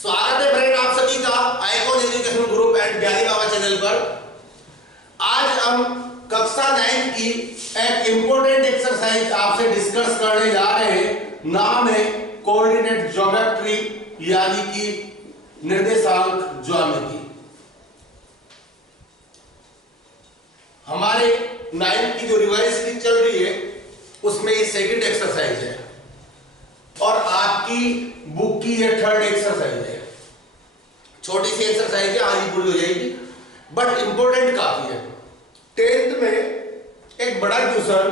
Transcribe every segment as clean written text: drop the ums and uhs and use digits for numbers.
स्वागत है फ्रेंड आप सभी का आइकॉन एजुकेशन ग्रुप एंड ज्ञानी बाबा चैनल पर। आज हम कक्षा 9 की एक इंपॉर्टेंट एक्सरसाइज आपसे डिस्कस करने जा रहे हैं। नाम है कोऑर्डिनेट ज्योमेट्री यानी कि निर्देशांक ज्यामिति। हमारे 9 की जो रिवाइज की चल रही है उसमें ये सेकंड एक्सरसाइज है और आपकी बुक की ये थर्ड एक्सरसाइज है। छोटी सी एक्सरसाइज है, आज ही पूरी हो जाएगी बट इंपॉर्टेंट काफी है। 10th में एक बड़ा क्वेश्चन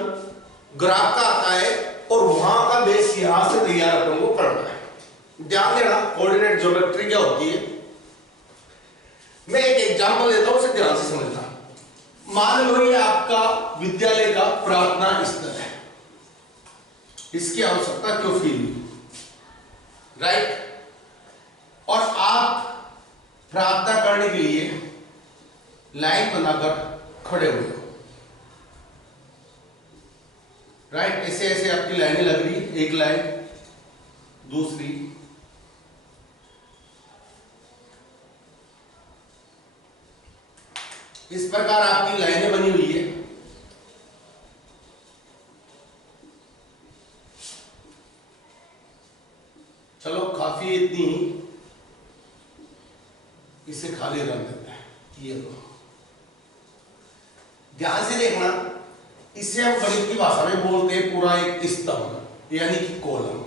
ग्राफ का आता है और वहां का बेस यहां से तैयार अपन को करना है। ध्यान देना कोऑर्डिनेट ज्योमेट्री क्या होती है। मैं एक एग्जांपल देता हूं, उसे ध्यान से समझना। मान लो ये आपका विद्यालय का प्रार्थना स्थल है, इसकी आवश्यकता क्यों फील हुई, राइट। और आप प्रार्थना करने के लिए लाइन बनाकर खड़े हुए हो, राइट। ऐसे ऐसे आपकी लाइनें लग रही, एक लाइन, दूसरी, इस प्रकार आपकी लाइनें बनी हुई है। चलो काफी इतनी ही, इसे खाली रख देते हैं। ये लो, ध्यान से देखना, इसे हम गणित की भाषा में बोलते हैं पूरा एक स्तंभ यानी कि कॉलम।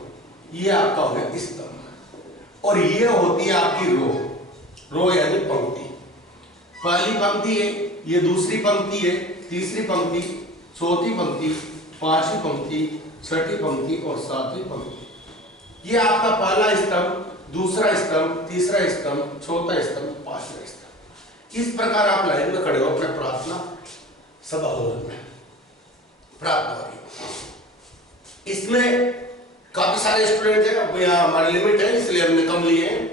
ये आपका हो गया स्तंभ और ये होती है आपकी रो। रो यानी पंक्ति। पहली पंक्ति है, ये दूसरी पंक्ति है, तीसरी पंक्ति, चौथी पंक्ति, पांचवी पंक्ति, छठी पंक्ति और सातवीं पंक्ति। ये आपका पहला स्तंभ, दूसरा स्तंभ, तीसरा स्तंभ, चौथा स्तंभ, पांचवा स्तंभ। इस प्रकार आप लाइन में खड़े हो अपने प्रार्थना सभा हॉल में, प्रार्थना हो रही। इसमें काफी सारे स्टूडेंट हैं, यहाँ हमारी लिमिट है इसलिए हमने कम लिए हैं।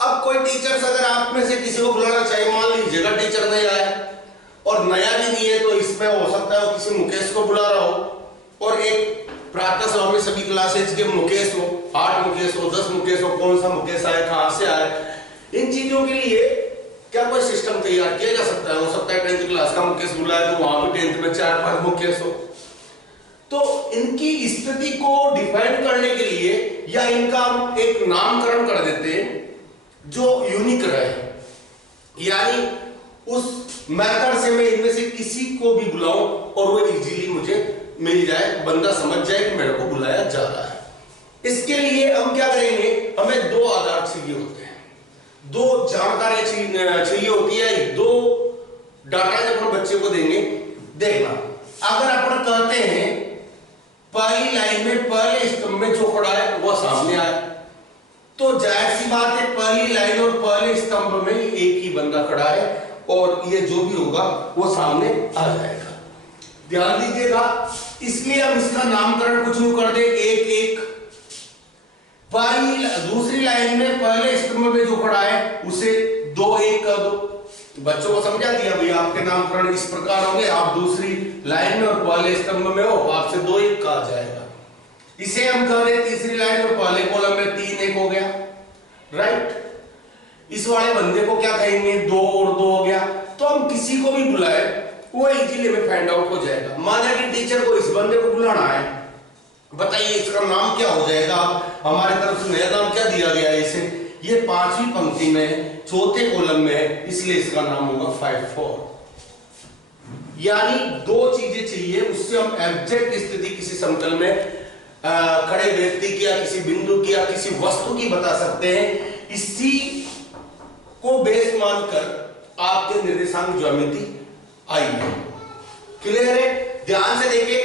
अब कोई टीचर्स अगर आप में से किसी को बुलाना चाहिए, मान लीजिएगा टीचर नहीं आया और नया भी नहीं है, तो इसमें हो सकता है किसी मुकेश को बुला रहा हो और एक प्रार्थना सभा में सभी क्लासेज के मुकेश हो, 8 मुकेश हो, 10 मुकेश हो, कौन सा मुकेश आए, कहां से आए, इन चीजों के लिए क्या कोई सिस्टम तैयार किया जा सकता है। हो सकता है 10th क्लास का मुकेश बुलाए तो वहां भी 10th में 4-5 मुकेश हो। तो इनकी स्थिति को डिफाइन करने के लिए या इनका हम एक नामकरण कर देते हैं जो यूनिक रहे, यानी उस मेथड से मैं इनमें से किसी को भी बुलाऊं और वो इजीली मुझे मिल जाए, बंदा समझ जाए कि मेरे को बुलाया जा रहा है। इसके लिए हम क्या करेंगे, हमें 2 आधार चाहिए होते हैं, 2 जानकारी चाहिए होती है, 2 डाटा जब हम बच्चे को देंगे। देखना, अगर अपन कहते हैं पहली लाइन में पहले स्तंभ में जो खड़ा है वह सामने आए, तो जाहिर सी बात है पहली लाइन और पहले स्तंभ में एक ही बंदा खड़ा है और ये जो भी होगा वो सामने आ जाएगा। ध्यान दीजिएगा, इसलिए हम इसका नामकरण कुछ यूं कर दे, 1-1। पहली दूसरी लाइन में पहले स्तंभ में जो खड़ा है उसे 2-1 कर दो। बच्चों को समझा दिया भैया, आपके नामकरण इस प्रकार होंगे, आप दूसरी लाइन में और पहले स्तंभ में हो, आपसे 2-1 कहा जाएगा। इसे हम कह रहे तीसरी लाइन और पहले कॉलम में 3-1 हो गया, राइट। इस वाले बंदे को क्या कहेंगे, 2 और 2 हो गया। तो हम किसी को भी बुलाए वो इजीली में फाइंड आउट हो जाएगा। माना कि टीचर को इस बंदे को बुलाना है, बताइए इसका नाम क्या हो जाएगा। हमारी तरफ से नया नाम क्या दिया गया है इसे, ये 5वीं पंक्ति में चौथे कॉलम में है, इसलिए इसका नाम होगा 5-4। यानी 2 चीजें चाहिए, उससे हम एग्जैक्ट स्थिति किसी समतल में खड़े व्यक्ति की या किसी बिंदु की या किसी वस्तु की बता सकते हैं। इसी को बेस मानकर आपके निर्देशांक ज्यामिति आई है। क्लियर है? ध्यान से देखिए,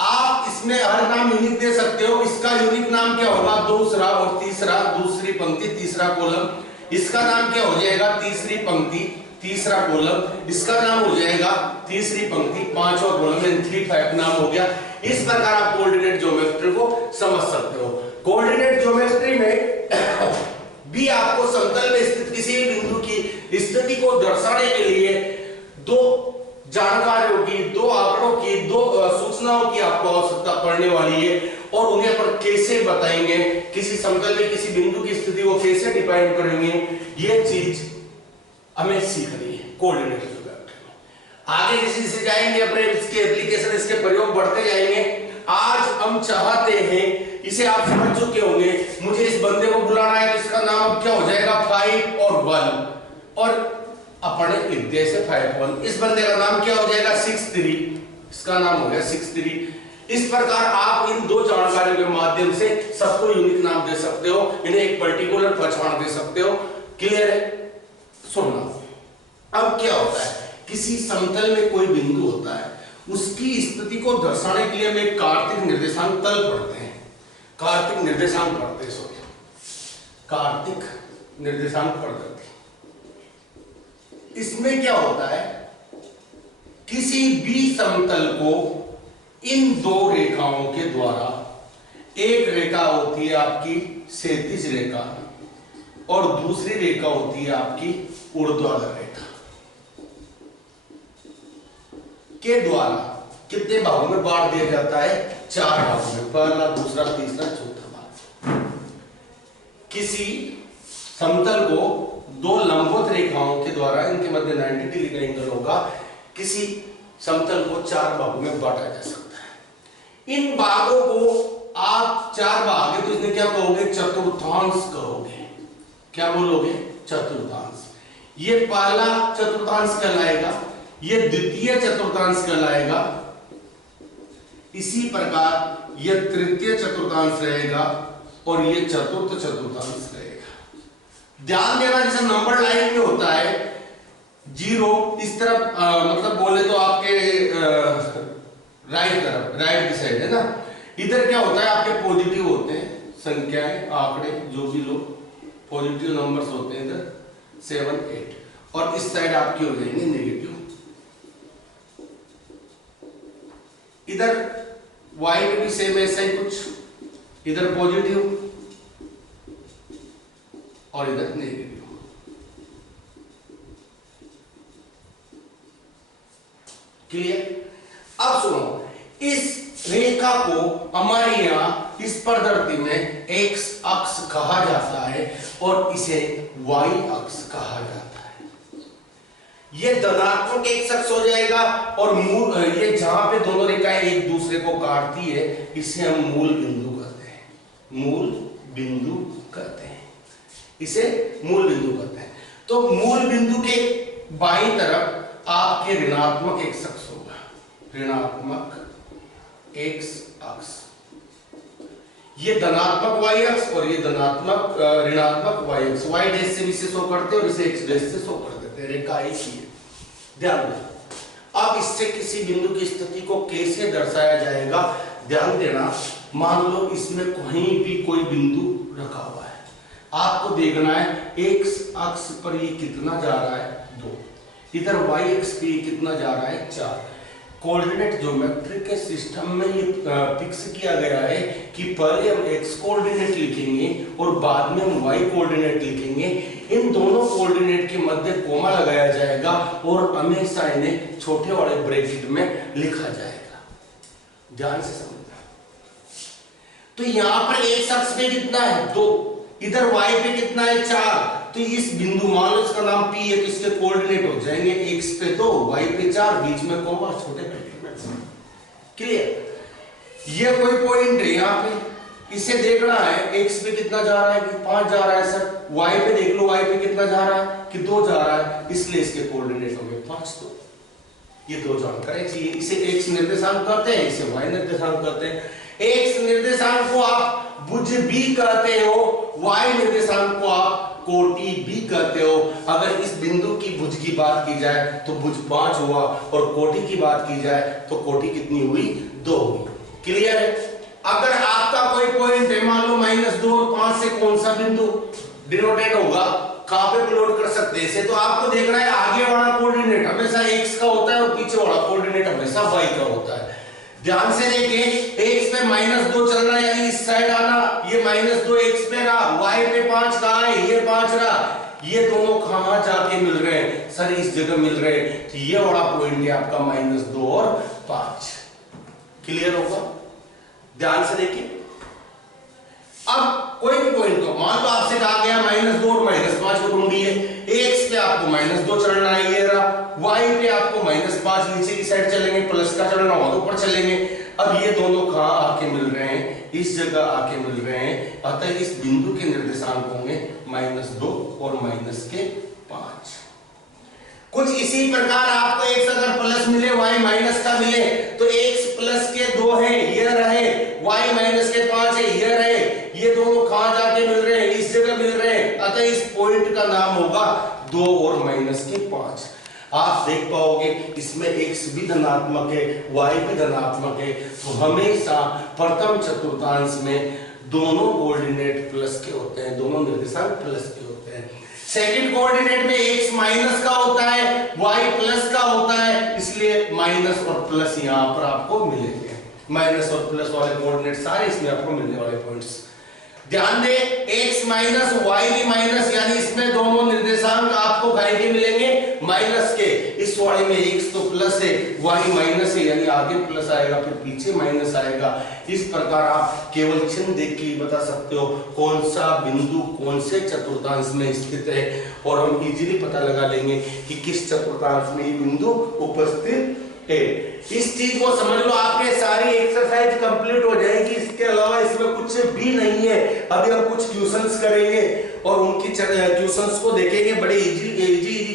आप इसमें हर नाम यूनिक दे सकते हो। इसका यूनिक नाम क्या होगा, दूसरा और तीसरा, दूसरी पंक्ति तीसरा कॉलम। इसका नाम क्या हो जाएगा, तीसरी पंक्ति तीसरा कॉलम। इसका नाम हो जाएगा तीसरी पंक्ति पांचवा कॉलम, 3-5 नाम हो गया। इस प्रकार आप कोऑर्डिनेट ज्योमेट्री को समझ सकते हो। कोऑर्डिनेट ज्योमेट्री में भी आपको समतल में स्थित किसी भी बिंदु की स्थिति को दर्शाने के लिए 2 जानकारियों की, 2 आंकड़ों की, 2 सूचनाओं की आपको आवश्यकता पड़ने वाली है और उन्हें अपन कैसे बताएंगे, किसी समतल में किसी बिंदु की स्थिति को कैसे डिफाइन करेंगे, ये चीज हमें सीखनी है कोऑर्डिनेट ज्योमेट्री में। आगे जैसे जैसे जाएंगे अपने इसके एप्लीकेशन, इसके प्रयोग बढ़ते जाएंगे। आज हम चाहते हैं, इसे आप समझ चुके होंगे, मुझे इस बंदे को बुलाना है तो इसका नाम क्या हो जाएगा 5 और 1, और अपने लिख दिया इसे 5 1। इस बंदे का नाम क्या हो जाएगा 6 3, इसका नाम हो गया 6 3। इस प्रकार आप इन दो जानकारियों के माध्यम से सबको यूनिक नाम दे सकते हो, इन्हें एक पर्टिकुलर पहचान दे सकते हो। क्लियर है? सुनना। अब क्या होता है, किसी समतल में कोई बिंदु होता है, उसकी स्थिति को दर्शाने के लिए हम एक कार्तिक निर्देशांक तल पढ़ते हैं, कार्तिक निर्देशांक पढ़ते हैं, सॉरी कार्तिक निर्देशांक पढ़ते हैं। इसमें क्या होता है, किसी भी समतल को इन दो रेखाओं के द्वारा, एक रेखा होती है आपकी क्षैतिज रेखा और दूसरी रेखा होती है आपकी ऊर्ध्वाधर रेखा, के द्वारा कितने भागों में बांट दिया जाता है, 4 भागों में, पहला दूसरा तीसरा चौथा भाग। किसी समतल को दो लंबवत रेखाओं के द्वारा, इनके मध्य 90 डिग्री का एंगल होगा, किसी समतल को 4 भागों में बांटा जा सकता है। इन भागों को आप 4 भाग है तो इसमें क्या कहोगे, चतुर्थांश कहोगे। क्या बोलोगे, चतुर्थांश। ये पहला चतुर्थांश कहलाएगा, ये द्वितीय चतुर्थांश कहलाएगा, इसी प्रकार ये तृतीय चतुर्थांश रहेगा और ये चतुर्थ चतुर्थांश रहेगा। ध्यान देना, जैसे नंबर लाइन में होता है 0, इस तरफ मतलब बोले तो आपके राइट तरफ, राइट साइड है ना, इधर क्या होता है आपके पॉजिटिव होते हैं संख्याएं, आंकड़े जो भी लो पॉजिटिव नंबर्स होते हैं इधर 7 8, और इस साइड आपकी हो जाएंगे नेगेटिव। इधर y में भी सेम ऐसा ही कुछ, इधर पॉजिटिव और इधर नेगेटिव। क्लियर? अब सुनो, इस रेखा को हमारे यहां इस प्रदर्शनी में x अक्ष कहा जाता है और इसे y अक्ष कहा जाता है। ये धनात्मक x अक्ष हो जाएगा और मूल, ये जहां पे दोनों रेखाएं एक दूसरे को काटती है, इसे हम मूल बिंदु कहते हैं, मूल बिंदु कहते हैं, इसे मूल बिंदु कहते हैं। तो मूल बिंदु के बाईं तरफ आपके ऋणात्मक x अक्ष होगा, ऋणात्मक x अक्ष, ये धनात्मक y अक्ष और ये धनात्मक ऋणात्मक y अक्ष। y डैश से भी से शो करते हैं और इसे x डैश से शो कर देते हैं, रेखा एक ही है। ध्यान देना। अब इससे किसी बिंदु की स्थिति को कैसे दर्शाया जाएगा, ध्यान देना। मान लो इसमें कहीं भी कोई बिंदु रखा हुआ है, आपको देखना है x अक्ष पर ये कितना जा रहा है 2, इधर y अक्ष पे कितना जा रहा है 4। कोऑर्डिनेट ज्योमेट्री के सिस्टम में ये फिक्स किया गया है कि पहले हम x कोऑर्डिनेट लिखेंगे और बाद में हम y कोऑर्डिनेट लिखेंगे। इन दोनों कोऑर्डिनेट के मध्य कोमा लगाया जाएगा और हमेशा इन्हें छोटे वाले ब्रैकेट में लिखा जाएगा। ध्यान से समझना। तो यहां पर x अक्ष पे कितना है 2, इधर y पे कितना है 4, तो इस बिंदु, मान लो इसका नाम P है, तो इसके कोऑर्डिनेट हो जाएंगे x पे 2, y पे 4, बीच में कोमा, छोटे ब्रैकेट में। क्लियर? ये कोई पॉइंट है यहाँ पे, इसे देखना है x पे कितना जा रहा है कि 5 जा रहा है सर, y पे देख लो y पे कितना जा रहा है कि 2 जा रहा है, इसलिए इसके कोऑर्डिनेट हो गए 5 2। ये दो जानकारी चाहिए, इसे x निर्देशांक कहते हैं, इसे y निर्देशांक कहते हैं। x निर्देशांक को आप भुज भी कहते हो, y निर्देशांक को आप कोटि भी कहते हो। अगर इस बिंदु की भुज की बात की जाए तो भुज 5 हुआ और कोटि की बात की जाए तो कोटि कितनी हुई 2 हुई। क्लियर है? अगर आपका कोई पॉइंट है, मान लो -2 और 5 से कौन सा बिंदु डिनोटेट होगा, कहां पे प्लॉट कर सकते हैं इसे, तो आपको देखना है आगे वाला कोऑर्डिनेट हमेशा x का होता है और पीछे वाला कोऑर्डिनेट हमेशा y का होता है। ध्यान से देखिए, x पे -2 चल रहा है यानी इस साइड आना, ये -2 x पे रहा, y पे 5 कहां है, ये 5 रहा, ये दोनों कहां जाके मिल रहे हैं सर, इस जगह मिल रहे हैं, तो ये वाला पॉइंट है आपका -2 और 5। क्लियर होगा? ध्यान से देखिए, अब कोई भी पॉइंट को मान लो आपसे कहा गया -2 और -5 को ढूंढिए। x पे आपको -2 चढ़ना है, ये रहा। y पे आपको -5 नीचे की साइड चलेंगे, प्लस का चढ़ना हो तो ऊपर चलेंगे। अब ये दोनों कहां आके मिल रहे हैं? इस जगह आके मिल रहे हैं। अतः इस बिंदु के निर्देशांक होंगे -2 और -5। कुछ इसी प्रकार आपको x अगर प्लस मिले, y माइनस का मिले, तो x प्लस के 2 है, ये रहे, y माइनस के 5 है, ये रहे। ये दोनों कहां जाके मिल रहे हैं? इस जगह मिल रहे हैं। अतः इस पॉइंट का नाम होगा 2 और -5। आप देख पाओगे इसमें x भी धनात्मक है, y भी धनात्मक है, तो हमेशा प्रथम चतुर्थांश में दोनों कोऑर्डिनेट प्लस के होते हैं, दोनों निर्देशांक प्लस के होते हैं। सेकंड कोऑर्डिनेट में x माइनस का होता है, y प्लस का होता है, इसलिए माइनस और प्लस यहां पर आपको मिलेंगे। माइनस और प्लस वाले कोऑर्डिनेट सारे इसमें आपको मिलने वाले पॉइंट्स। ध्यान दें, x माइनस y भी माइनस, यानी इसमें दोनों निर्देशांक आपको काय के मिलेंगे? माइनस के। इस वाले में x तो प्लस है, y माइनस है, यानी आगे प्लस आएगा फिर पीछे माइनस आएगा। इस प्रकार आप केवल चिन्ह देख के बता सकते हो कौन सा बिंदु कौन से चतुर्थांश में स्थित है, और हम इजीली पता लगा लेंगे कि किस चतुर्थांश में ये बिंदु उपस्थित है। इस चीज को समझ लो, आपके सारी एक्सरसाइज कंप्लीट हो जाएगी। इसके अलावा इसमें कुछ भी नहीं है। अभी हम कुछ क्वेश्चंस करेंगे और उनकी क्वेश्चंस को देखेंगे। बड़े इजी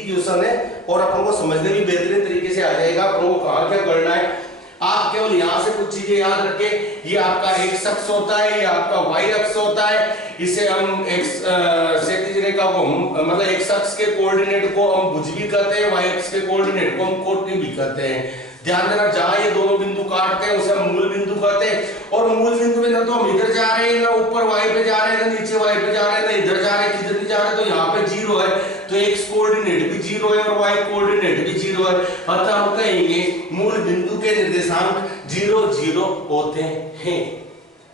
क्वेश्चन है और अपन को समझने भी बेहतरीन तरीके से आ जाएगा। अपन को कहां क्या करना है, आप केवल यहां से कुछ चीजें याद रखें। ये आपका x अक्ष होता है, ये आपका y अक्ष होता है। इसे हम x क्षैतिज रेखा को मतलब x अक्ष के कोऑर्डिनेट को हम भुज भी कहते हैं, y अक्ष के कोऑर्डिनेट को हम कोटि भी कहते हैं। ध्यान देना, जहां ये दोनों बिंदु काटते हैं उसे हम मूल बिंदु कहते हैं। और मूल बिंदु में ना तो हम इधर जा रहे हैं, ना ऊपर y पे जा रहे हैं, ना नीचे y पे जा रहे हैं, ना इधर जा रहे हैं, किधर नहीं जा रहे, तो यहाँ पे 0 है, तो x कोऑर्डिनेट भी 0 है और y कोऑर्डिनेट भी 0 है। अतः हम कहेंगे मूल बिंदु के निर्देशांक 0 0 होते हैं।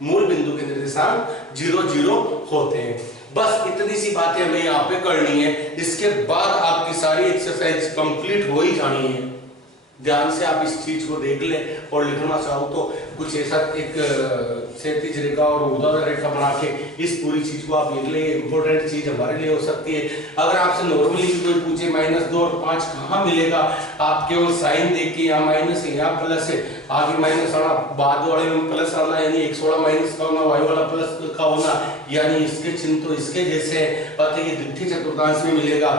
मूल बिंदु के निर्देशांक 0 0 होते हैं। बस इतनी सी बातें हमें यहाँ पे करनी है। इसके बाद आपकी सारी एक्सरसाइज कंप्लीट हो ही जानी है। ध्यान से आप इस चीज को देख लें और लिखना चाहो तो कुछ ऐसा एक क्षैतिज रेखा और ऊर्ध्वाधर रेखा बना के इस पूरी चीज को आप लिख लें। इंपॉर्टेंट चीज हमारे लिए हो सकती है। अगर आपसे नॉर्मली कोई पूछे -2 और 5 कहाँ मिलेगा, आप केवल साइन देख के यहाँ माइनस है यहाँ प्लस है, आगे माइनस आना, बाद वाले में प्लस आना, यानी x वाला माइनस का होना, y वाला प्लस का होना, यानी इसके चिन्ह तो इसके जैसे है। अतः ये द्वितीय चतुर्थांश में मिलेगा।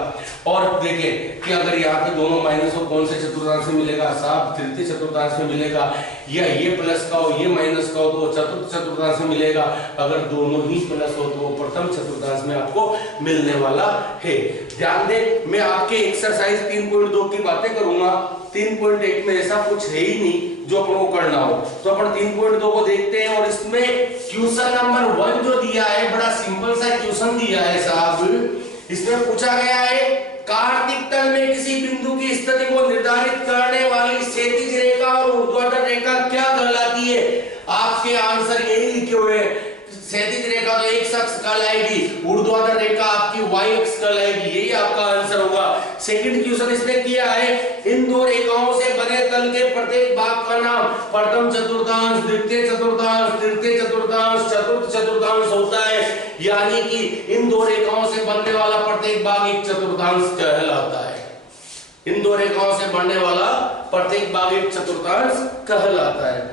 और देखें कि अगर यहाँ पे दोनों माइनस हो कौन से चतुर्थांश में मिलेगा, साफ तृतीय चतुर्थांश में मिलेगा। या ये प्लस का हो ये माइनस का हो तो चतुर्थ चतुर्थांश में मिलेगा। अगर दोनों ही प्लस हो तो प्रथम चतुर्थांश में आपको मिलने वाला है। ध्यान दें, मैं आपके एक्सरसाइज 3.2 की बातें करूंगा। 3.1 में ऐसा कुछ है ही नहीं जो अपन को करना हो, तो अपन 3.2 को देखते हैं। और इसमें क्वेश्चन नंबर 1 जो दिया है, बड़ा सिंपल सा क्वेश्चन दिया है साहब। इसमें पूछा गया है कार्तिक तल में किसी बिंदु की स्थिति को निर्धारित करने वाली क्षैतिज रेखा और ऊर्ध्वाधर रेखा क्या कहलाती है। आपके आंसर यही लिखे हुए हैं। क्षैतिज रेखा तो x अक्ष कहलाएगी, ऊर्ध्वाधर रेखा आपकी y अक्ष कहलाएगी। यही आपका आंसर होगा। सेकंड क्वेश्चन इसने किया है, इन दो रेखाओं से बने तल के प्रत्येक भाग का नाम प्रथम चतुर्थांश, द्वितीय चतुर्थांश, तृतीय चतुर्थांश, चतुर्थ चतुर्थांश होता है। यानी कि इन दो रेखाओं से बनने वाला प्रत्येक भाग एक चतुर्थांश कहलाता है। इन दो रेखाओं से बनने वाला प्रत्येक भाग एक चतुर्थांश कहलाता है।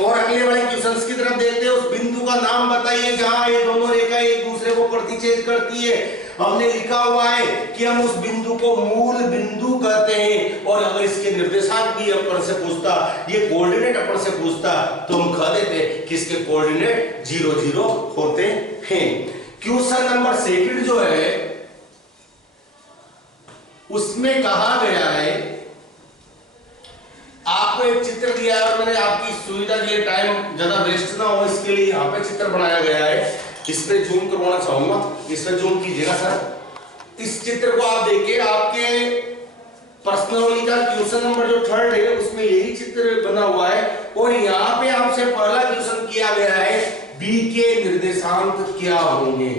और अगले वाले क्वेश्चंस की तरफ देखते हैं। उस बिंदु का नाम बताइए जहां ये दोनों रेखा एक दूसरे को प्रतिच्छेद करती है। हमने लिखा हुआ है कि हम उस बिंदु को मूल बिंदु कहते हैं। और अगर इसके निर्देशांक भी अपन से पूछता, ये कोऑर्डिनेट अपन से पूछता, तो हम कह देते कि इसके कोऑर्डिनेट 0 0 होते हैं। क्वेश्चन नंबर 2 जो है उसमें कहा गया है, आपको एक चित्र दिया है और मैंने आपकी सुविधा के लिए, टाइम ज्यादा वेस्ट ना हो इसके लिए यहाँ पे चित्र बनाया गया है। इस पे जूम करवाना चाहूंगा, इस पे जूम कीजिएगा सर। इस चित्र को आप देखिए, आपके पर्सनली का क्वेश्चन नंबर जो 3 है उसमें यही चित्र बना हुआ है। और यहाँ पे आपसे पहला क्वेश्चन किया गया है, बी के निर्देशांक क्या होंगे।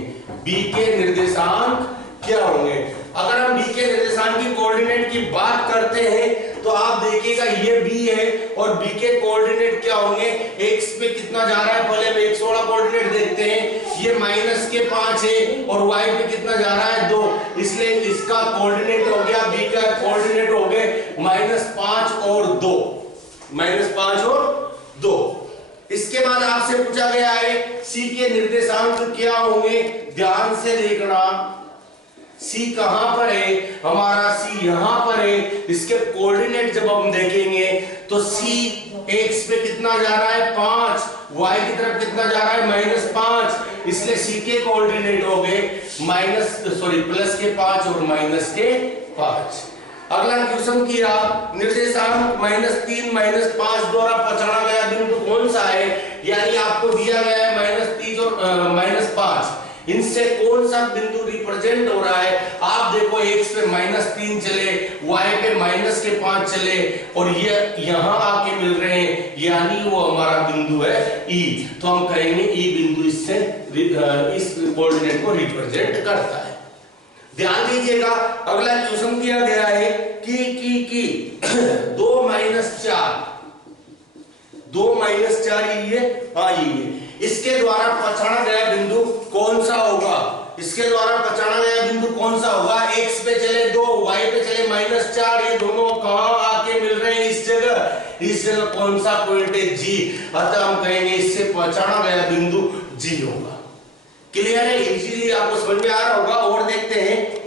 बी के निर्देशांक क्या होंगे। अगर हम बी के निर्देशांक की कोऑर्डिनेट की बात करते हैं तो आप देखिएगा ये बी है और बी के कोऑर्डिनेट क्या होंगे, एक्स पे कितना जा रहा है, पहले हम एक्स वाला कोऑर्डिनेट देखते हैं, ये -5 है और वाई पे कितना जा रहा है 2, इसलिए इसका कोऑर्डिनेट हो गया, बी का कोऑर्डिनेट हो गए -5 और 2, -5 और 2। इसके बाद आपसे पूछा गया है सी के निर्देशांक क्या होंगे, ध्यान से देखना, सी कहां पर है, हमारा सी यहां पर है, इसके कोऑर्डिनेट जब हम देखेंगे तो सी एक्स पे कितना जा रहा है 5, वाई की तरफ कितना जा रहा है -5, इसलिए सी के कोऑर्डिनेट हो गए प्लस के 5 और माइनस के 5। अगला क्वेश्चन किया, निर्देशांक -3 -5 द्वारा पहचाना गया बिंदु कौन सा है, यानी आपको दिया गया है -3 और -5, इनसे कौन सा बिंदु रिप्रेजेंट हो रहा है। आप देखो एक्स पे -3 चले, वाई पे -5 चले और ये यहां आके मिल रहे हैं, यानी वो हमारा बिंदु है ई, तो हम कहेंगे ई बिंदु इससे इस कोऑर्डिनेट को रिप्रेजेंट करता है। ध्यान दीजिएगा, अगला क्वेश्चन दिया गया है कि 2 -4 ये इसके द्वारा पहचाना गया बिंदु कौन सा होगा, इसके द्वारा पहचाना गया बिंदु कौन सा होगा, एक्स पे चले 2, वाई पे चले -4, ये दोनों कहां आके मिल रहे हैं, इस जगह कौन सा पॉइंट है, जी, अतः हम कहेंगे इससे पहचाना गया बिंदु जी होगा। क्लियर है, इजीली आपको समझ में आ रहा होगा। और देखते हैं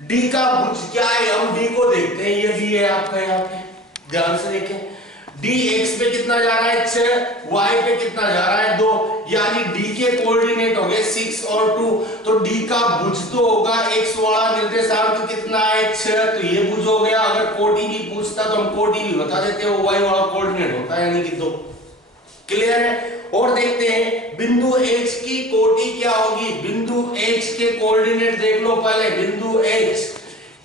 डी का भुज क्या है, हम डी को देखते हैं, ये डी है आपका, यहाँ पे ध्यान से देखें, डी एक्स पे कितना जा रहा है 6, वाई पे कितना जा रहा है 2, यानी डी के कोऑर्डिनेट हो गए 6 और 2, तो डी का भुज तो होगा एक्स वाला निर्देशांक कितना है 6, तो ये भुज हो गया। अगर कोटि भी पूछता तो हम कोटि भी बता देते हो, वाई वाला कोऑर्डिनेट होता है यानी कि 2। क्लियर है। और देखते हैं बिंदु एच की कोटि क्या होगी, बिंदु एच के कोऑर्डिनेट देख लो पहले, बिंदु एच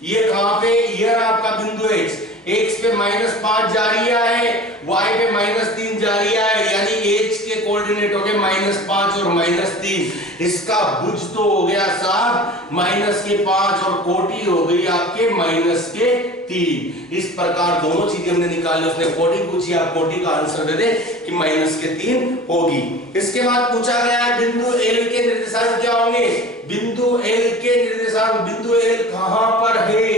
ये कहां पे, ये आपका बिंदु एच, एक्स पे -5 जा रही है, वाई पे -3 जा रही है, यानी एच के कोऑर्डिनेट हो गए -5 और -3, इसका भुज तो हो गया 7, -5 और कोटि हो गई आपके -3। इस प्रकार दोनों चीजें हमने निकाली, उसने कोटि पूछी, आप कोटि का आंसर दे दे कि -3 होगी। इसके बाद पूछा गया है बिंदु एल के निर्देशांक क्या होंगे, बिंदु एल के निर्देशांक, बिंदु एल कहां पर है,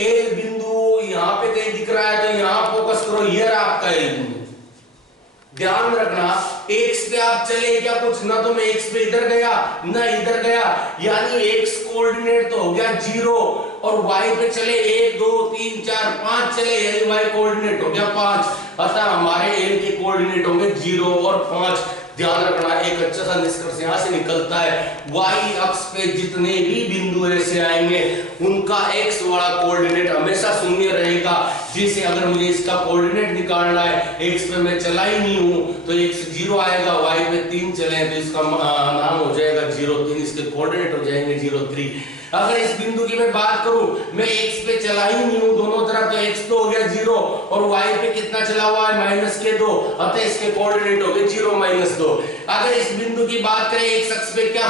एल बिंदु यहां पे कहीं दिख रहा है तो यहां फोकस करो, ये रहा आपका एल बिंदु। ध्यान रखना, एक्स पे आप चले क्या कुछ ना, तो मैं एक्स पे इधर गया ना इधर गया, यानी एक्स कोऑर्डिनेट तो हो गया 0 और वाई पे चले 1 2 3 4 5 चले, यानी वाई कोऑर्डिनेट हो गया 5, अतः हमारे एल के कोऑर्डिनेट होंगे 0 और 5। ध्यान रखना, एक अच्छा सा निष्कर्ष यहां से निकलता है, वाई अक्ष पे जितने भी बिंदु ऐसे आएंगे उनका एक्स वाला कोऑर्डिनेट हमेशा 0 रहेगा। जैसे अगर मुझे इसका कोऑर्डिनेट निकालना है, एक्स पे मैं चला ही नहीं हूं तो एक्स 0 आएगा, वाई पे 3 चले तो इसका नाम हो जाएगा 0 3, इसके कोऑर्डिनेट हो जाएंगे 0 3। अगर इस बिंदु की मैं बात करूं, मैं एक्स पे चला ही नहीं हूं दोनों तरफ, तो एक्स तो हो गया 0 और वाई पे कितना चला हुआ है -2, अतः इसके कोऑर्डिनेट हो गए 0 2। अगर इस बिंदु की बात करें, एक्स अक्ष पे क्या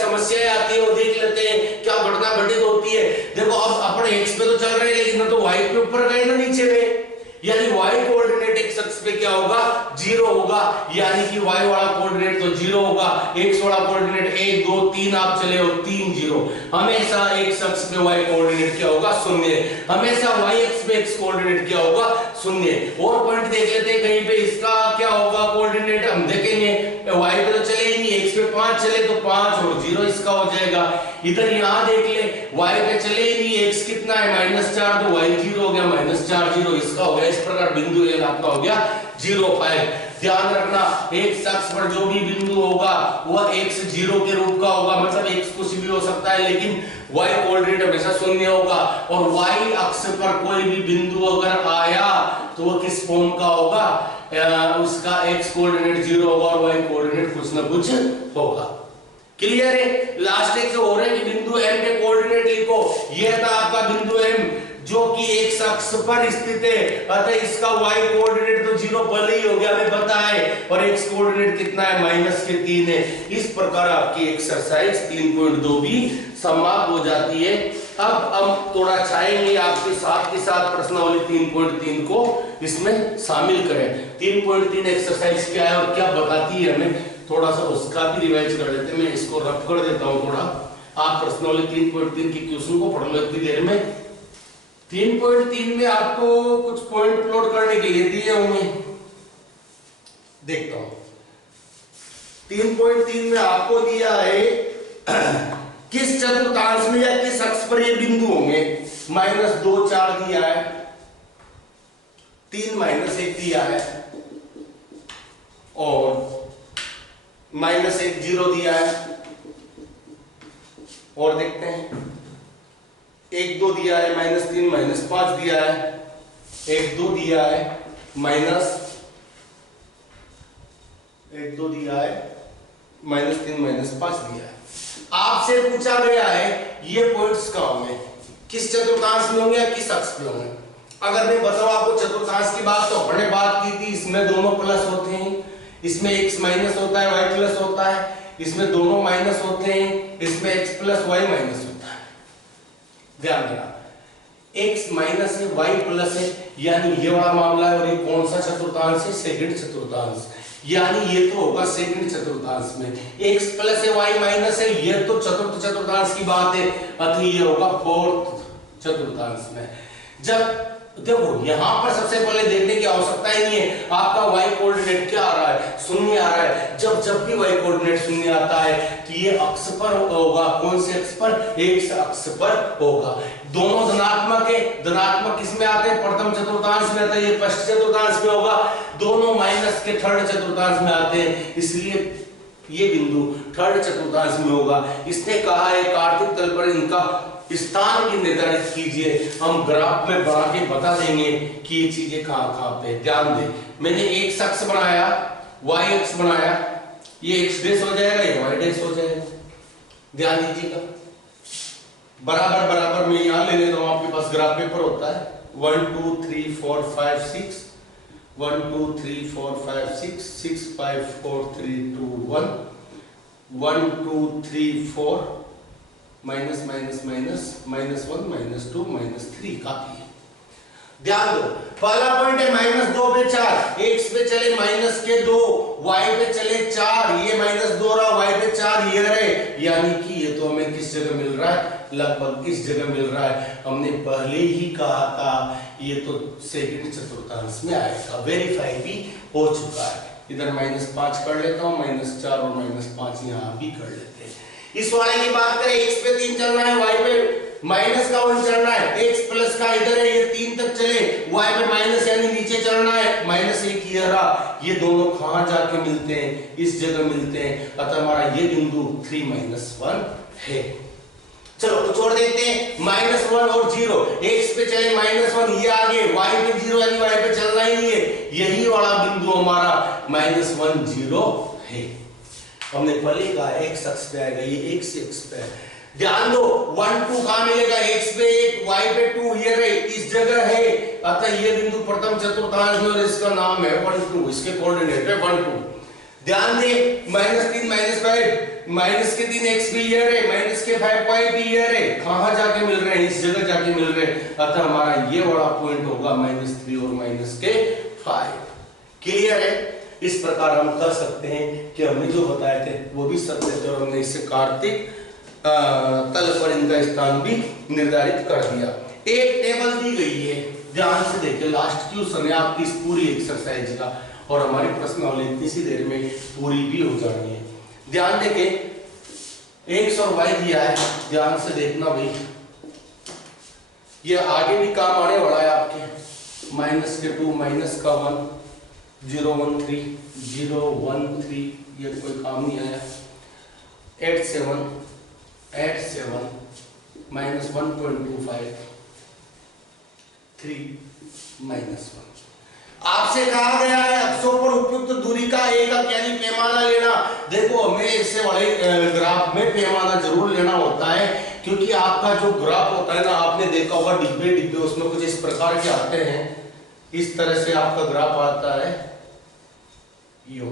समस्याएं आती है वो देख लेते हैं, क्या घटना घटित होती है। देखो अब अपने एक्स पे तो चल रहे हैं, लेकिन ना तो वाई पे ऊपर गए ना नीचे गए, यानी वाई कोऑर्डिनेट एक्स अक्ष पे क्या होगा 0 होगा, यानी कि वाई वाला कोऑर्डिनेट तो 0 होगा, एक्स वाला कोऑर्डिनेट 1 2 3 आप चले हो 3 0, हमेशा एक्स अक्ष पे वाई कोऑर्डिनेट क्या होगा 0, हमेशा वाई अक्ष पे एक्स कोऑर्डिनेट क्या होगा 0। और पॉइंट देख लेते हैं, कहीं पे इसका क्या होगा कोऑर्डिनेट, हम देखेंगे वाई पे तो चले ही नहीं, एक्स पे 5 चले तो 5 और 0 इसका हो जाएगा। इधर यहां देख ले, वाई पे चले ही नहीं, एक्स कितना है -4, तो वाई 0 हो गया, -4 0 इसका हो गया। इस प्रकार बिंदु एल आपका हो गया 0 5। ध्यान रखना, एक्स अक्ष पर जो भी बिंदु होगा वह x 0 के रूप का होगा, मतलब x कुछ भी हो सकता है, लेकिन y कोऑर्डिनेट हमेशा 0 होगा। और y अक्ष पर कोई भी बिंदु अगर आया तो वह किस फॉर्म का होगा, उसका x कोऑर्डिनेट 0 होगा और y कोऑर्डिनेट कुछ ना कुछ होगा। क्लियर है। लास्ट एक हो रहा है कि बिंदु m के कोऑर्डिनेट लिखो, यह था आपका बिंदु m जो कि x अक्ष पर स्थित है, अतः इसका y कोऑर्डिनेट तो 0 पहले ही हो गया हमें पता है, और x कोऑर्डिनेट कितना है -3 है। इस प्रकार आपकी एक्सरसाइज 3.2 भी समाप्त हो जाती है। अब हम थोड़ा चाहेंगे आपके साथ के साथ प्रश्नावली 3.3 को इसमें शामिल करें। 3.3 एक्सरसाइज क्या है और क्या बताती है हमें, थोड़ा सा उसका भी रिवाइज कर लेते हैं। मैं इसको रफ कर देता हूं थोड़ा, आप प्रश्नावली 3.3 की क्वेश्चन को पढ़ लो इतनी देर में। 3.3 में आपको कुछ पॉइंट प्लॉट करने के लिए दिए होंगे, देखता हूं। 3.3 में आपको दिया है किस चतुर्थांश में या किस अक्ष पर ये बिंदु होंगे। -2 4 दिया है, 3 -1 दिया है और -1 0 दिया है। और देखते हैं 1 2 दिया है, -3 -5 दिया है, 1 2 दिया है, -1 2 दिया है, -3 -5 दिया है। आपसे पूछा गया है ये पॉइंट्स कहां होंगे, किस चतुर्थांश में होंगे या किस अक्ष पे होंगे। अगर मैं बताऊं आपको चतुर्थांश की बात, तो हमने बात की थी इसमें दोनों प्लस होते हैं, इसमें x माइनस होता है y प्लस होता है, इसमें दोनों माइनस होते हैं, इसमें x प्लस y माइनस होता है। ध्यान देना, x माइनस है y प्लस है, यानी ये वाला मामला है। और ये कौन सा चतुर्थांश है, सेकंड चतुर्थांश, यानी ये तो होगा सेकंड चतुर्थांश में। x प्लस है y माइनस है, ये तो चतुर्थ चतुर्थांश की बात है, अतः ये होगा फोर्थ चतुर्थांश में। जब देखो यहां पर सबसे पहले देखने की आवश्यकता ही नहीं है आपका y कोऑर्डिनेट क्या आ रहा है, शून्य आ रहा है। जब भी y कोऑर्डिनेट शून्य आता है कि ये अक्ष पर होगा, कौन से अक्ष पर, x अक्ष पर होगा। दोनों धनात्मक है, धनात्मक किसमें आते हैं, प्रथम चतुर्थांश में आता है, ये फर्स्ट चतुर्थांश में होगा। दोनों माइनस के थर्ड चतुर्थांश में आते हैं, इसलिए ये बिंदु थर्ड चतुर्थांश में होगा। इसने कहा है कार्तिक तल पर इनका स्थान भी निर्धारित कीजिए, हम ग्राफ में बना के बता देंगे कि ये चीजें कहां पे। ध्यान दें, मैंने एक अक्ष बनाया, y अक्ष बनाया, ये x डैश हो जाएगा, ये y डैश हो जाएगा। ध्यान दीजिएगा, बराबर बराबर मैं यहां ले लेता हूं, आपके पास ग्राफ पेपर होता है। 1 2 3 4 5 6 1 2 3 4 5 6 6 5 4 3 2 1 1 2 3 4 माइनस माइनस माइनस -1 -2 -3 काफी है। ध्यान दो, पहला पॉइंट है -2 पे 4, x पे चले -2, y पे चले 4, ये -2 रहा, y पे 4 ये रहे, यानी कि ये तो हमें किस जगह मिल रहा है, लगभग इस जगह मिल रहा है। हमने पहले ही कहा था ये तो सेकंड चतुर्थांश में आएगा, वेरीफाई भी हो चुका है। इधर -5 कर लेता हूं, -4 और -5 यहां भी कर लेते हैं। इस वाले की बात करें, x पे 3 चलना है, y पे -1 चलना है, x प्लस का इधर है, ये 3 तक चले, y पे माइनस यानी नीचे चलना है, -1 ये रहा। ये दोनों कहां जाके मिलते हैं, इस जगह मिलते हैं, अतः हमारा ये बिंदु 3 -1 है। चलो कुछ और देखते हैं, -1 और 0, x पे चले -1 ये आगे, y पे 0 यानी y पे चलना ही नहीं है, यही वाला बिंदु हमारा -1 0 है। हमने पहले कहा x अक्ष पे आएगा, ये x पे है। ध्यान दो, 1 2 कहां मिलेगा, x पे 1 y पे 2, ये रहे इस जगह है, अतः ये बिंदु प्रथम चतुर्थांश में और इसका नाम है 1 2, इसके कोऑर्डिनेट है 1 2। ध्यान दे, -3 -5 माइनस के 3 x भी ये रहे, माइनस के 5 y भी ये रहे, कहां जाके मिल रहे हैं, इस जगह जाके मिल रहे हैं, अतः हमारा ये वाला पॉइंट होगा -3 और -5। क्लियर है? इस प्रकार हम कर सकते हैं कि हमने जो बताए थे वो भी सत्य थे और हमने इससे कार्तिक तल पर इनका स्थान भी निर्धारित कर दिया। एक टेबल दी गई है, ध्यान से देखिए, लास्ट क्वेश्चन है आपकी इस पूरी एक्सरसाइज का और हमारी प्रश्नावली इतनी सी देर में पूरी भी हो जानी है। ध्यान देखिए, x और y दिया है, ध्यान से देखना भाई, ये आगे भी काम आने वाला है आपके, -2 -1 0 1 3 0 1 3, ये कोई काम नहीं आया। 8 7 -1.25 3 -1। आपसे कहा गया है अक्षों पर उपयुक्त दूरी का एक अंक यानी पैमाना लेना। देखो हमें इससे वाले ग्राफ में पैमाना जरूर लेना होता है, क्योंकि आपका जो ग्राफ होता है ना, आपने देखा होगा डिब्बे डिब्बे उसमें कुछ इस प्रकार के आते हैं, इस तरह से आपका ग्राफ आता है, यो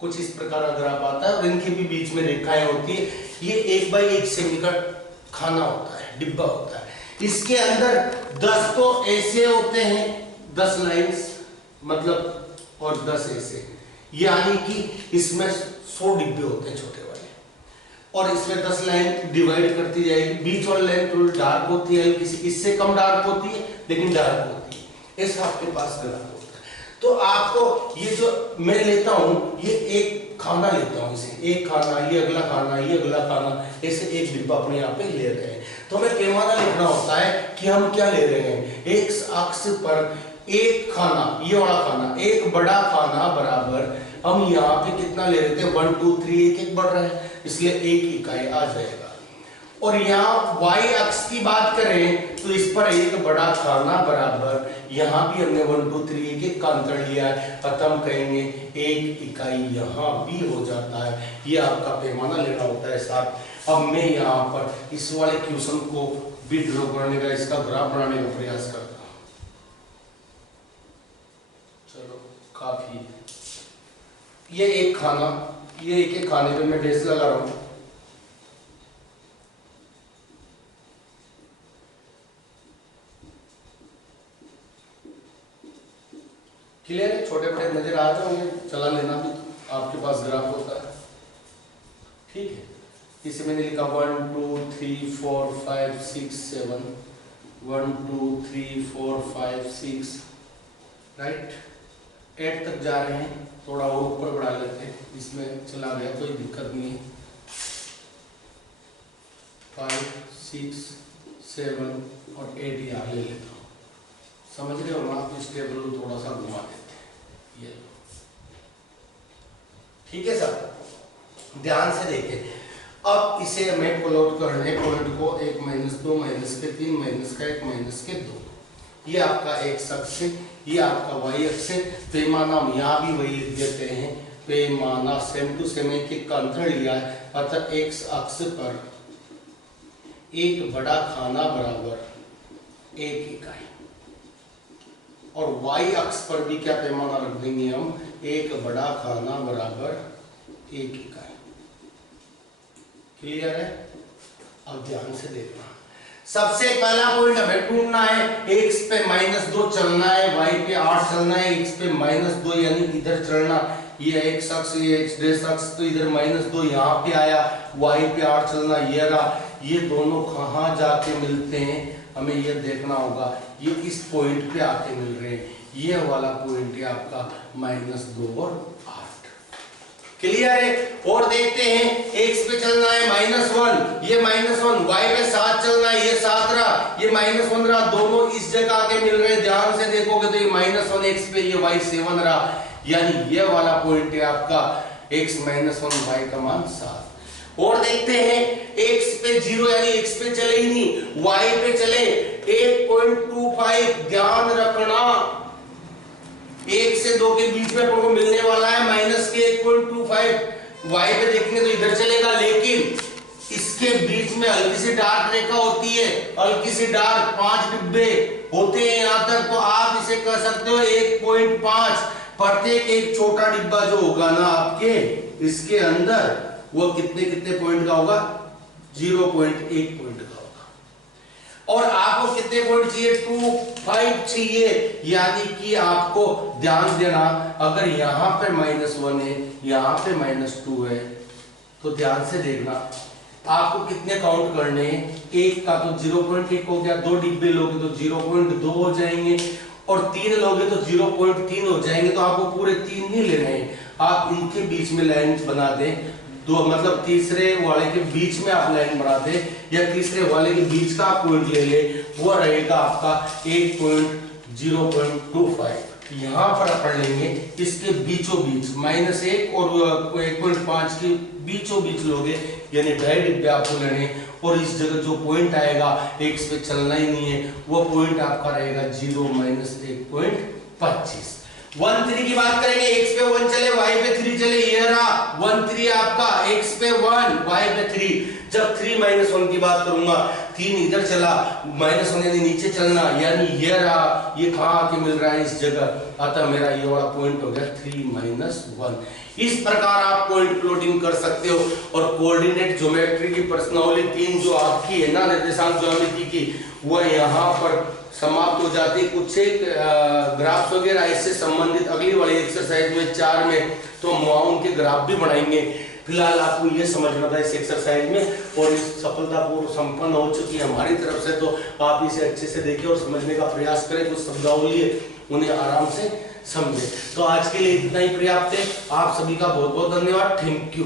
कुछ इस प्रकार का ग्राफ आता है और इनके भी बीच में रेखाएं होती है। ये 1x1 सेमी का खाना होता है, डिब्बा होता है। इसके अंदर 10 तो ऐसे होते हैं, 10 लाइंस मतलब, और 10 ऐसे, यानी कि इसमें 100 डिब्बे होते हैं छोटे वाले, और इसमें 10 लाइन डिवाइड करती जाएगी। बीच वाली लाइन थोड़ी डार्क होती है, किसी इससे कम डार्क होती है लेकिन डार्क होती है। ऐसा आपके पास ग्राफ होता है। तो आपको ये जो मैं लेता हूं, ये एक खाना लेता हूं, इसे एक खाना, ये अगला खाना, ये अगला खाना, ऐसे एक डिब्बा अपने यहाँ पे ले रहे हैं। तो हमें पैमाना लिखना होता है कि हम क्या ले रहे हैं। एक्स अक्ष पर एक खाना, ये वाला खाना, एक बड़ा खाना बराबर हम यहाँ पे कितना ले रहे थे, 1 2 3, एक एक बढ़ रहा है, इसलिए 1 इकाई आ जाएगा। और यहाँ y अक्ष की बात करें तो इस पर एक बड़ा खाना बराबर, यहाँ भी हमने 1 2 3 एक एक का अंतर लिया है, अतः हम कहेंगे 1 इकाई यहाँ भी हो जाता है। ये आपका पैमाना लेना होता है साथ। अब मैं यहाँ पर इस वाले क्वेश्चन को भी ड्रॉ करने का, इसका ग्राफ बनाने का प्रयास करता हूँ। चलो काफी, ये एक खाना, ये एक एक खाने पे मैं डैश लगा रहा हूँ। क्लियर है, छोटे बड़े नजर आ रहे होंगे, चला लेना भी आपके पास ग्राफ होता है, ठीक है। इसे मैंने लिखा 1 2 3 4 5 6 7, 1 2 3 4 5 6, राइट। 8 तक जा रहे हैं, थोड़ा और ऊपर बढ़ा लेते हैं, इसमें चला गया कोई दिक्कत नहीं है। 5 6 7 और 8 यहाँ ले लेता हूँ, समझ रहे हो ना आप। इस टेबल को थोड़ा सा घुमा देते हैं, ये ठीक है सर, ध्यान से देखें। अब इसे हमें प्लॉट करने, पॉइंट को 1 -2 -3 -1 -2, ये आपका x अक्ष है, ये आपका y अक्ष है। पैमाना हम यहाँ भी वही लिख देते हैं, पैमाना सेम टू सेम एक का अंतर लिया है, अतः x अक्ष पर एक बड़ा खाना बराबर 1 इकाई, और y अक्ष पर भी क्या पैमाना रख देंगे हम, एक बड़ा खाना बराबर 1 इकाई। क्लियर है। अब ध्यान से देखना, सबसे पहला पॉइंट हमें ढूंढना है, x पे -2 चलना है, y पे 8 चलना है। x पे -2 यानी इधर चलना, ये x अक्ष, ये x' अक्ष, तो इधर -2 यहाँ पे आया, y पे 8 चलना, ये रहा। ये दोनों कहाँ जाके मिलते हैं हमें ये देखना होगा। ये इस पॉइंट पे आके मिल रहे हैं, ये वाला पॉइंट है आपका -2 और 8। क्लियर है। और देखते हैं, x पे चलना है -1, ये -1, y पे 7 चलना है, ये 7 रहा, ये -1 रहा, दोनों इस जगह आके मिल रहे हैं। ध्यान से देखोगे तो ये -1 x पे, ये y 7 रहा, यानी ये वाला पॉइंट है आपका x -1, y का मान 7। और देखते हैं, x पे 0 यानी x पे चले ही नहीं, y पे चले 1.25। ध्यान रखना, 1 से 2 के बीच में आपको मिलने वाला है -1.25। y पे देखेंगे तो इधर चलेगा, लेकिन इसके बीच में हल्की सी डार्क रेखा होती है, हल्की सी डार्क, 5 डिब्बे होते हैं यहां तक, तो आप इसे कह सकते हो 1.5। प्रत्येक एक छोटा डिब्बा जो होगा ना आपके इसके अंदर, वो कितने कितने पॉइंट का होगा, 0.1 पॉइंट का होगा। और आपको कितने पॉइंट चाहिए, 2 5 चाहिए। यानी कि आपको ध्यान देना, अगर यहां पे -1 है, यहां पे -2 है, तो ध्यान से देखना आपको कितने काउंट करने हैं। एक का तो 0.1 हो गया, 2 डिब्बे लोगे तो 0.2 हो जाएंगे, और 3 लोगे तो 0.3 हो जाएंगे। तो आपको पूरे 3 नहीं लेने हैं, आप इनके बीच में लाइन बना दें, दो मतलब तीसरे वाले के बीच में आप लाइन बना दे, या तीसरे वाले के बीच का आप पॉइंट ले ले, वो रहेगा आपका 1.0.25। यहाँ पर अपन लेंगे इसके बीचों बीच -1 और 1.5 के बीचों बीच लोगे, यानी 2.5 डिब्बे आपको लेने। और इस जगह जो पॉइंट आएगा, x पे चलना ही नहीं है, वो पॉइंट आपका रहेगा 0 -1.25। 1 3 की बात करेंगे, x पे 1 चले, y पे 3 चले, ये रहा 1 3 आपका, x पे 1, y पे 3। जब 3 - 1 की बात करूंगा, 3 इधर चला, -1 यानी नीचे चलना, यानी ये रहा, ये कहाँ आके मिल रहा है इस जगह, अतः मेरा ये वाला पॉइंट हो गया 3 - 1। इस प्रकार आप पॉइंट प्लॉटिंग कर सकते हो। और कोऑर्डिनेट ज्योमेट्री की प्रश्नावली 3 जो आपकी है ना निर्देशांक ज्यामिति की, वह यहाँ पर समाप्त हो जाती है। कुछ एक ग्राफ्स वगैरह इससे संबंधित अगली वाली एक्सरसाइज में 4 में तो हम वहाँ उनके ग्राफ भी बनाएंगे। फिलहाल आपको ये समझना था इस एक्सरसाइज में, और इस सफलतापूर्वक संपन्न हो चुकी है हमारी तरफ से, तो आप इसे अच्छे से देखें और समझने का प्रयास करें। कुछ शब्दावली है उन्हें आराम से समझें। तो आज के लिए इतना ही पर्याप्त है। आप सभी का बहुत बहुत धन्यवाद। Thank you.